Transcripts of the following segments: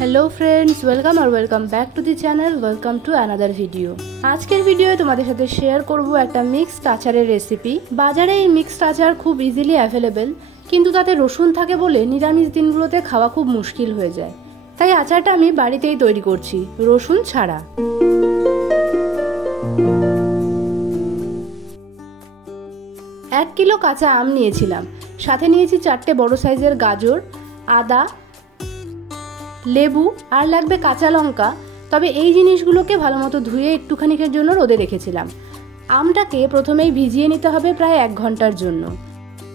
Hello friends, welcome back to the channel. Welcome to another video. আজকের ভিডিওয়ে তোমাদের সাথে শেয়ার করব একটা মিক্সড আচারের রেসিপি। বাজারে এই মিক্সড আচার খুব ইজিলি অ্যাভেলেবেল, কিন্তু তাতে রসুন থাকে বলে নিরামিষ দিনগুলোতে খাওয়া খুব মুশকিল হয়ে যায়। তাই আচারটা আমি বাড়িতেই তৈরি করছি, রসুন ছাড়া। 1 কিলো কাঁচা আম নিয়েছিলাম, সাথে নিয়েছি 4টে বড় সাইজের গাজর, আদা, লেবু আর লাগবে কাঁচা লঙ্কা। তবে এই জিনিসগুলোকে ভালোমতো ধুয়ে একটুখানিকের জন্য রোদে রেখেছিলাম। আমটাকে প্রথমেই ভিজিয়ে নিতে হবে প্রায় 1 ঘন্টার জন্য।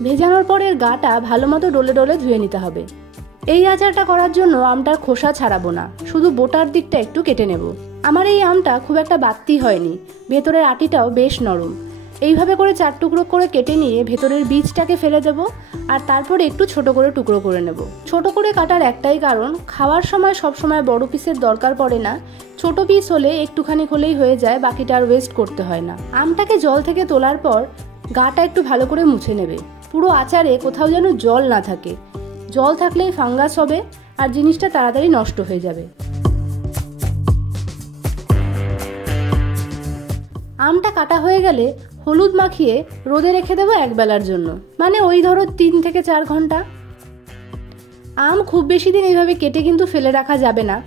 ভেজানোর পরের গাটা ভালোমতো ডলে ডলে ধুয়ে নিতে হবে। এই আচারটা করার জন্য আমটার খোসা ছাড়াবো না, শুধু বোটার দিকটা একটু কেটে নেব। আমার এই আমটা খুব একটা বাত্তি হয়নি, ভেতরের আটিটাও বেশ নরম। এইভাবে করে 4 টুকরো করে কেটে নিয়ে ভেতরের বীজটাকে ফেলে দেব, আর তারপরে একটু ছোট করে টুকরো করে নেব। ছোট করে কাটার একটাই কারণ, খাওয়ার সময় সব সময় বড় পিসের দরকার পড়ে না। ছোট পিস হলে একটুখানি হলেই হয়ে যায়, বাকিটা আর ওয়েস্ট করতে হয় না। আমটাকে জল থেকে তোলার পর গাটা একটু ভালো করে মুছে নেবে। পুরো আচারে কোথাও যেন জল না থাকে। জল থাকলেই ফাঙ্গাস হবে আর জিনিসটা তাড়াতাড়ি নষ্ট হয়ে যাবে। আমটা কাটা হয়ে গেলে হলুদ মাখিয়ে রোদে রেখে দেবো 1 বেলার জন্য, মানে ওই ধরো 3 থেকে 4 ঘন্টা। আম খুব বেশি দিন এইভাবে কেটে কিন্তু ফেলে রাখা যাবে না।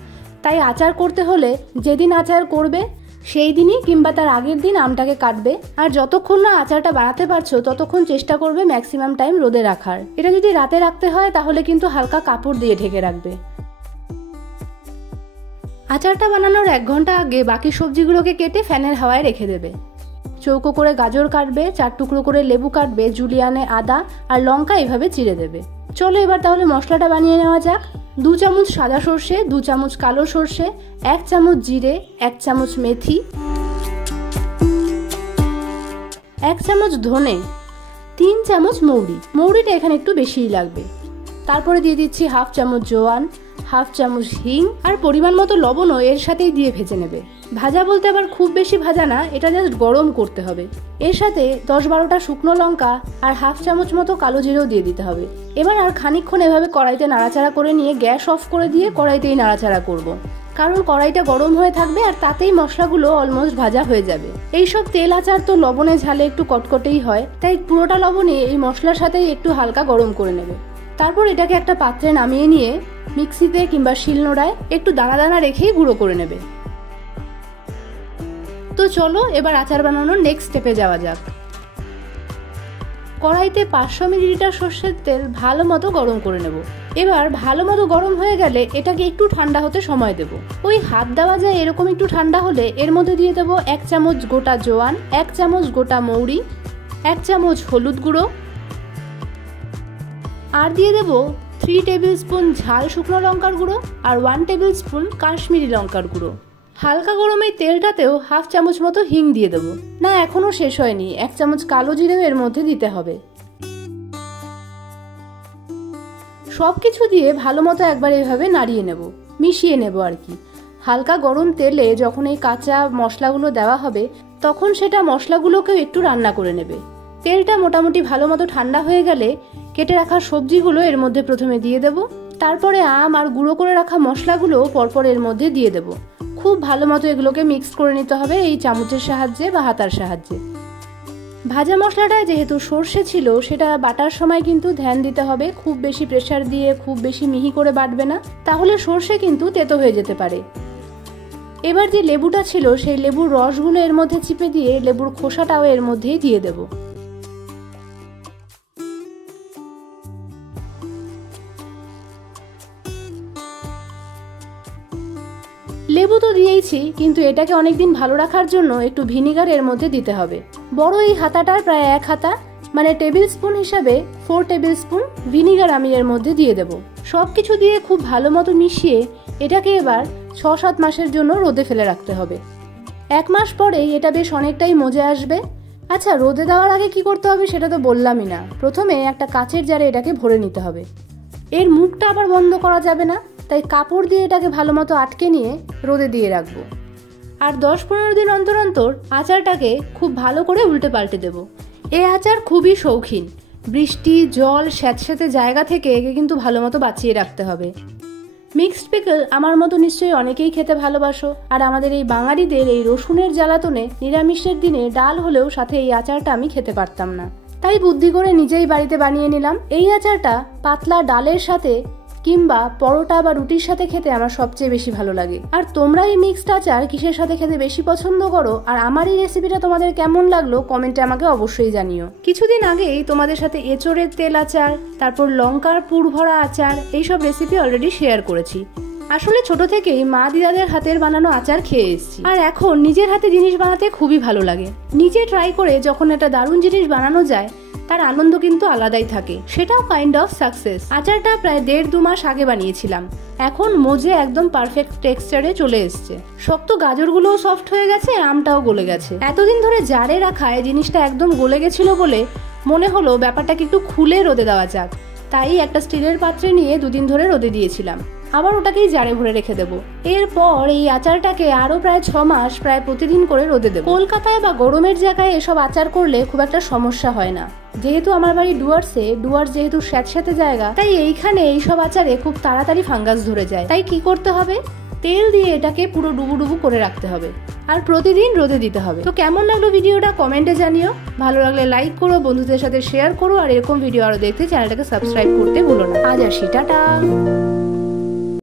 তাই আচার করতে হলে যেদিন আচার করবে সেই দিনই কিংবা তার আগের দিন আমটাকে কাটবে। আর যতক্ষণ না আচারটা বানাতে পারছো ততক্ষণ চেষ্টা করবে ম্যাক্সিমাম টাইম রোদে রাখার। এটা যদি রাতে রাখতে হয় তাহলে কিন্তু হালকা কাপড় দিয়ে ঢেকে রাখবে। আচারটা বানানোর 1 ঘন্টা আগে বাকি সবজিগুলোকে কেটে ফ্যানের হাওয়ায় রেখে দেবে। চৌকো করে গাজর কাটবে, 4 টুকরো করে লেবু কাটবে, জুলিয়ানে আদা আর লঙ্কা এইভাবে চিড়ে দেবে। চলো এবার তাহলে মশলাটা বানিয়ে নেওয়া যাক। 2 চামচ সাদা সর্ষে, 2 চামচ কালো সর্ষে, 1 চামচ জিরে, 1 চামচ মেথি, 1 চামচ ধনে, 3 চামচ মৌরি। মৌরিটা এখানে একটু বেশিই লাগবে। তারপরে দিয়ে দিচ্ছি 1/2 চামচ জোয়ান, 1/2 চামচ হিং আর পরিমাণ মতো লবণও এর সাথেই দিয়ে ভেজে নেবে। ভাজা বলতে আবার খুব বেশি ভাজা না, এটা জাস্ট গরম করতে হবে। এর সাথে 10-12টা শুকনো লঙ্কা আর 1/2 চামচ মতো কালো জিরেও দিয়ে দিতে হবে। এবার আর খানিকক্ষণ এভাবে কড়াইতে নাড়াচাড়া করে নিয়ে গ্যাস অফ করে দিয়ে কড়াইতেই নাড়াচাড়া করব। কারণ কড়াইটা গরম হয়ে থাকবে আর তাতেই মশলাগুলো অলমোস্ট ভাজা হয়ে যাবে। এইসব তেল আচার তো লবণে ঝালে একটু কটকটেই হয়, তাই পুরোটা লবণে এই মশলার সাথেই একটু হালকা গরম করে নেবে। তারপর এটাকে একটা পাত্রে নামিয়ে নিয়ে মিক্সিতে কিংবা শিলনোড়ায় একটু দানা দানা রেখেই গুঁড়ো করে নেবে। তো চলো এবার আচার বানানোর নেক্সট স্টেপে যাওয়া যাক। কড়াইতে 500 মিলিলিটার সর্ষের তেল ভালো মতো গরম করে নেব। এবার ভালো মতো গরম হয়ে গেলে এটাকে একটু ঠান্ডা হতে সময় দেব। ওই হাত দেওয়া যায় এরকম একটু ঠান্ডা হলে এর মধ্যে দিয়ে দেবো 1 চামচ গোটা জোয়ান, 1 চামচ গোটা মৌরি, 1 চামচ হলুদ গুঁড়ো, আর দিয়ে দেব 3 টেবিল স্পুন ঝাল শুকনো লঙ্কার গুঁড়ো আর 1 টেবিল স্পুন কাশ্মীরি লঙ্কার গুঁড়ো। হালকা গরম এই তেলটাতেও 1/2 চামচ মতো হিং দিয়ে দেবো। না, এখনো শেষ হয়নি, 1 চামচ কালো জিরেও এর মধ্যে দিতে হবে। সবকিছু দিয়ে ভালো মতো একবার এভাবে নাড়িয়ে নেব, মিশিয়ে নেব আর কি। হালকা গরম তেলে যখন এই কাঁচা মশলাগুলো দেওয়া হবে তখন সেটা মশলাগুলোকেও একটু রান্না করে নেবে। তেলটা মোটামুটি ভালো মতো ঠান্ডা হয়ে গেলে কেটে রাখা সবজিগুলো এর মধ্যে প্রথমে দিয়ে দেব। তারপরে আম আর গুঁড়ো করে রাখা মশলাগুলো পরপর এর মধ্যে দিয়ে দেব। খুব ভালো মতো এগুলোকে মিক্স করে নিতে হবে এই চামচের সাহায্যে বা হাতার সাহায্যে। ভাজা মশলাটায় যেহেতু সর্ষে ছিল সেটা বাটার সময় কিন্তু ধ্যান দিতে হবে। খুব বেশি প্রেসার দিয়ে খুব বেশি মিহি করে বাটবে না, তাহলে সর্ষে কিন্তু তেতো হয়ে যেতে পারে। এবার যে লেবুটা ছিল সেই লেবুর রসগুলো এর মধ্যে চিপে দিয়ে লেবুর খোসাটাও এর মধ্যেই দিয়ে দেব। লেবু তো দিয়েইছি, কিন্তু এটাকে অনেকদিন ভালো রাখার জন্য একটু ভিনিগার এর মধ্যে দিতে হবে। বড় এই হাতাটার প্রায় 1 হাতা, মানে টেবিল স্পুন হিসাবে 4 টেবিল স্পুন ভিনিগার আমি এর মধ্যে দিয়ে দেব। সবকিছু দিয়ে খুব ভালো মতো মিশিয়ে এটাকে এবার 6-7 মাসের জন্য রোদে ফেলে রাখতে হবে। 1 মাস পরেই এটা বেশ অনেকটাই মজে আসবে। আচ্ছা, রোদে দেওয়ার আগে কি করতে হবে সেটা তো বললামই না। প্রথমে একটা কাচের জারে এটাকে ভরে নিতে হবে। এর মুখটা আবার বন্ধ করা যাবে না, তাই কাপড় দিয়ে এটাকে ভালো মতো আটকে নিয়ে রোদে দিয়ে রাখবো। আর 10-15 দিন অন্তর অন্তর আচারটাকে খুব ভালো করে উল্টে পাল্টে দেব। এই আচার খুবই শৌখিন, বৃষ্টি, জল, স্যাঁতস্যাঁতে জায়গা থেকে একে কিন্তু ভালো মতো বাঁচিয়ে রাখতে হবে। মিক্সড পিকল আমার মতো নিশ্চয়ই অনেকেই খেতে ভালোবাসো, আর আমাদের এই বাঙালিদের এই রসুনের জ্বালাতনে নিরামিষের দিনে ডাল হলেও সাথে এই আচারটা আমি খেতে পারতাম না, তাই বুদ্ধি করে নিজেই বাড়িতে বানিয়ে নিলাম। এই আচারটা পাতলা ডালের সাথে কিংবা পরোটা বা রুটির সাথে খেতে আমার সবচেয়ে বেশি ভালো লাগে। আর তোমরা এই মিক্সড আচার কিসের সাথে খেতে বেশি পছন্দ করো, আর আমার এই রেসিপিটা তোমাদের কেমন লাগলো কমেন্টে আমাকে অবশ্যই জানিও। কিছুদিন আগেই তোমাদের সাথে এঁচোড়ের তেল আচার, তারপর লঙ্কার পুর ভরা আচার, এইসব রেসিপি অলরেডি শেয়ার করেছি। আসলে ছোট থেকেই মা দিদাদের হাতের বানানো আচার খেয়ে এসেছি, আর এখন নিজের হাতে জিনিস বানাতে খুবই ভালো লাগে। নিজে ট্রাই করে যখন একটা দারুণ জিনিস বানানো যায় তার আনন্দ কিন্তু আলাদাই থাকে, সেটাও কাইন্ড অফ সাকসেস। আচারটা প্রায় 1.5-2 মাস আগে বানিয়েছিলাম, এখন মজে একদম পারফেক্ট টেক্সচারে চলে এসছে। শক্ত গাজরগুলোও সফট হয়ে গেছে, আমটাও গলে গেছে। এতদিন ধরে জারে রাখায় জিনিসটা একদম গলে গেছিল বলে মনে হলো ব্যাপারটাকে একটু খুলে রোদে দেওয়া যাক, তাই একটা স্টিলের পাত্রে নিয়ে 2 দিন ধরে রোদে দিয়েছিলাম, আবার ওটাকেই জারে ভরে রেখে দেবো। এরপর এই আচারটাকে আরো প্রায় 6 মাস প্রায় প্রতিদিন করে রোদে দেবো। কলকাতায় বা গরমের জায়গায় এসব আচার করলে খুব একটা সমস্যা হয় না, যেহেতু আমার বাড়ি ডুয়ার্সে, ডুয়ার্স যেহেতু স্যাঁতস্যাঁতে জায়গা, তাই এইখানে এইসব আচারে খুব তাড়াতাড়ি ফাঙ্গাস ধরে যায়। তাই কি করতে হবে, তেল দিয়ে এটাকে পুরো ডুবু করে রাখতে হবে আর প্রতিদিন রোদে দিতে হবে। তো কেমন লাগলো ভিডিওটা কমেন্টে জানিও, ভালো লাগলে লাইক করো, বন্ধুদের সাথে শেয়ার করো, আর এরকম ভিডিও আরো দেখতে চ্যানেলটাকে সাবস্ক্রাইব করতে ভুলো না। আজ আসি, টাটা।